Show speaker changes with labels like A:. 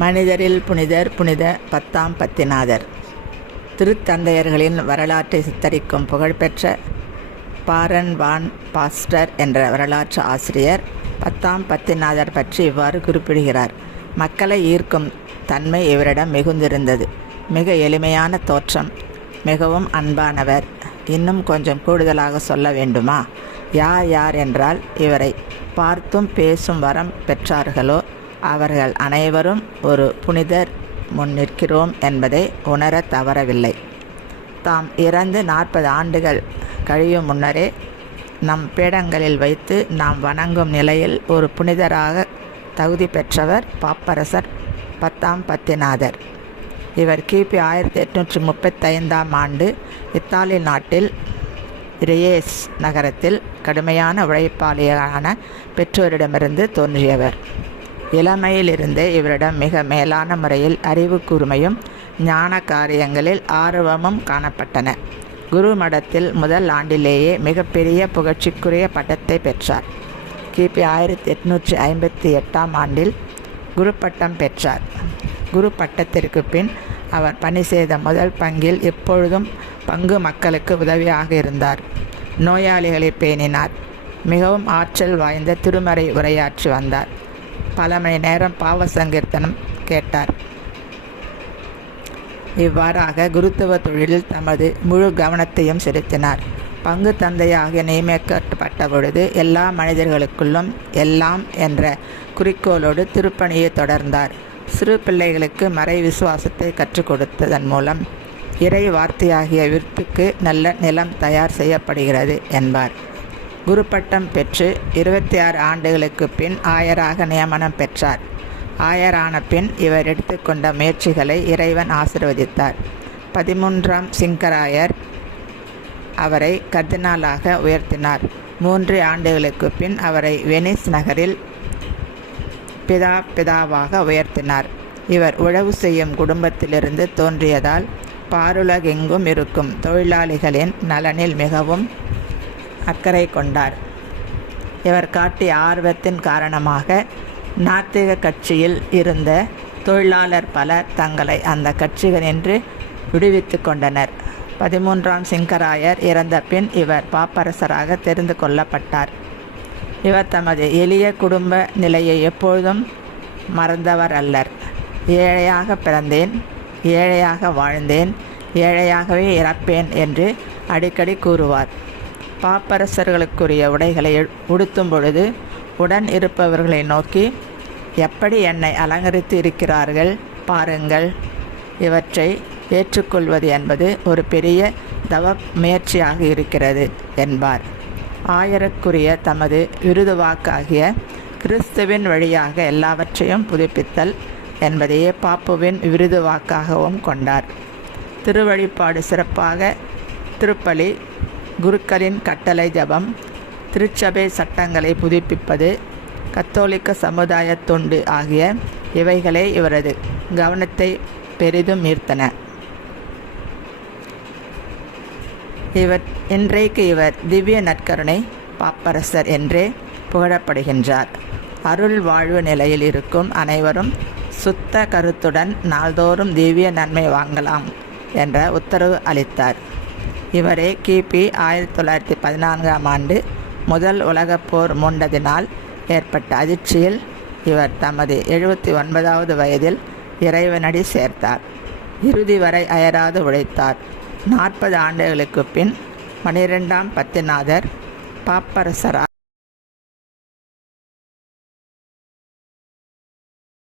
A: மனிதரில் புனிதர் புனித பத்தாம் பத்திநாதர். திருத்தந்தையர்களின் வரலாற்றை சித்தரிக்கும் புகழ்பெற்ற பாரன் வான் பாஸ்டர் என்ற வரலாற்று ஆசிரியர் பத்தாம் பத்திநாதர் பற்றி இவ்வாறு குறிப்பிடுகிறார். மக்களை ஈர்க்கும் தன்மை இவரிடம் மிகுந்திருந்தது. மிக எளிமையான தோற்றம் மிகவும் அன்பானவர். இன்னும் கொஞ்சம் கூடுதலாக சொல்ல வேண்டுமா? யார் யார் என்றால் இவரை பார்த்தும் பேசும் வரம் பெற்றார்களோ அவர்கள் அனைவரும் ஒரு புனிதர் முன் நிற்கிறோம் என்பதை உணர தவறவில்லை. தாம் இறந்து நாற்பது ஆண்டுகள் கழியும் முன்னரே நம் பீடங்களில் வைத்து நாம் வணங்கும் நிலையில் ஒரு புனிதராக தகுதி பெற்றவர் பாப்பரசர் பத்தாம் பத்திநாதர். இவர் கிபி ஆயிரத்தி எட்நூற்றி முப்பத்தைந்தாம் ஆண்டு இத்தாலி நாட்டில் ரியேஸ் நகரத்தில் கடுமையான உழைப்பாளியான பெற்றோரிடமிருந்து தோன்றியவர். இளமையிலிருந்தே இவரிடம் மிக மேலான முறையில் அறிவு கூர்மையும் ஞான காரியங்களில் ஆர்வமும் காணப்பட்டன. குரு மடத்தில் முதல் ஆண்டிலேயே மிகப்பெரிய புகழ்ச்சிக்குரிய பட்டத்தை பெற்றார். கிபி ஆயிரத்தி எட்நூற்றி ஐம்பத்தி எட்டாம் ஆண்டில் குரு பட்டம் பெற்றார். குரு பட்டத்திற்கு பின் அவர் பணி செய்த முதல் பங்கில் எப்பொழுதும் பங்கு மக்களுக்கு உதவியாக இருந்தார். நோயாளிகளை பேணினார். மிகவும் ஆற்றல் வாய்ந்த திருமறை உரையாற்றி வந்தார். பல மணி நேரம் பாவ சங்கீர்த்தனம் கேட்டார். இவ்வாறாக குருத்துவ தொழிலில் தமது முழு கவனத்தையும் செலுத்தினார். பங்கு தந்தையாக நியமிக்கப்பட்ட பொழுது எல்லா மனிதர்களுக்குள்ளும் எல்லாம் என்ற குறிக்கோளோடு திருப்பணியை தொடர்ந்தார். சிறு பிள்ளைகளுக்கு மறை விசுவாசத்தை கற்றுக் கொடுத்ததன் மூலம் இறை வார்த்தையாகிய விருத்துக்கு நல்ல நிலம் தயார் செய்யப்படுகிறது என்பார். குரு பட்டம் பெற்று இருபத்தி ஆறு ஆண்டுகளுக்கு பின் ஆயராக நியமனம் பெற்றார். ஆயரான பின் இவர் எடுத்துக்கொண்ட முயற்சிகளை இறைவன் ஆசிர்வதித்தார். பதிமூன்றாம் சிங்கராயர் அவரை கர்தினாலாக உயர்த்தினார். மூன்று ஆண்டுகளுக்கு பின் அவரை வெனிஸ் நகரில் பிதா பிதாவாக உயர்த்தினார். இவர் உழவு செய்யும் குடும்பத்திலிருந்து தோன்றியதால் பாருலகெங்கும் இருக்கும் தொழிலாளிகளின் நலனில் மிகவும் அக்கறை கொண்டார். இவர் காட்டிய ஆர்வத்தின் காரணமாக நாத்திக கட்சியில் இருந்த தொழிலாளர் பலர் தங்களை அந்த கட்சிகளின்று விடுவித்து கொண்டனர். பதிமூன்றாம் சிங்கராயர் இறந்த பின் இவர் பாப்பரசராக தெரிந்து கொள்ளப்பட்டார். இவர் தமது எளிய குடும்ப நிலையை எப்பொழுதும் மறந்தவர் அல்லர். ஏழையாக பிறந்தேன் ஏழையாக வாழ்ந்தேன் ஏழையாகவே இறப்பேன் என்று அடிக்கடி கூறுவார். பாப்பரசர்களுக்குரிய உடைகளை உடுத்தும் பொழுது உடன் இருப்பவர்களை நோக்கி எப்படி என்னை அலங்கரித்து இருக்கிறார்கள்? பாருங்கள். இவற்றை ஏற்றுக்கொள்வது என்பது ஒரு பெரிய தவ முயற்சியாக இருக்கிறது என்பார். ஆயருக்குரிய தமது விருது வாக்காகிய கிறிஸ்துவின் வழியாக எல்லாவற்றையும் புதுப்பித்தல் என்பதையே பாப்புவின் விருது வாக்காகவும் கொண்டார். திருவழிப்பாடு சிறப்பாக திருப்பலி குருக்களின் கட்டளை ஜபம் திருச்சபை சட்டங்களை புதுப்பிப்பது கத்தோலிக்க சமுதாய தொண்டு ஆகிய இவைகளே இவரது கவனத்தை பெரிதும் ஈர்த்தன. இவர் இன்றைக்கு இவர் திவ்ய நற்கருணை பாப்பரசர் என்றே புகழப்படுகின்றார். அருள் வாழ்வு நிலையில் இருக்கும் அனைவரும் சுத்த கருத்துடன் நாள்தோறும் திவ்ய நன்மை வாங்கலாம் என்ற உத்தரவு அளித்தார். இவரே கிபி ஆயிரத்தி தொள்ளாயிரத்தி பதினான்காம் ஆண்டு முதல் உலகப் போர் மூண்டதினால் ஏற்பட்ட அதிர்ச்சியில் இவர் தமது எழுபத்தி ஒன்பதாவது வயதில் இறைவனடி சேர்த்தார். இறுதி வரை அயராது உழைத்தார். நாற்பது ஆண்டுகளுக்கு பின் பனிரெண்டாம் பத்திநாதர் பாப்பரசரா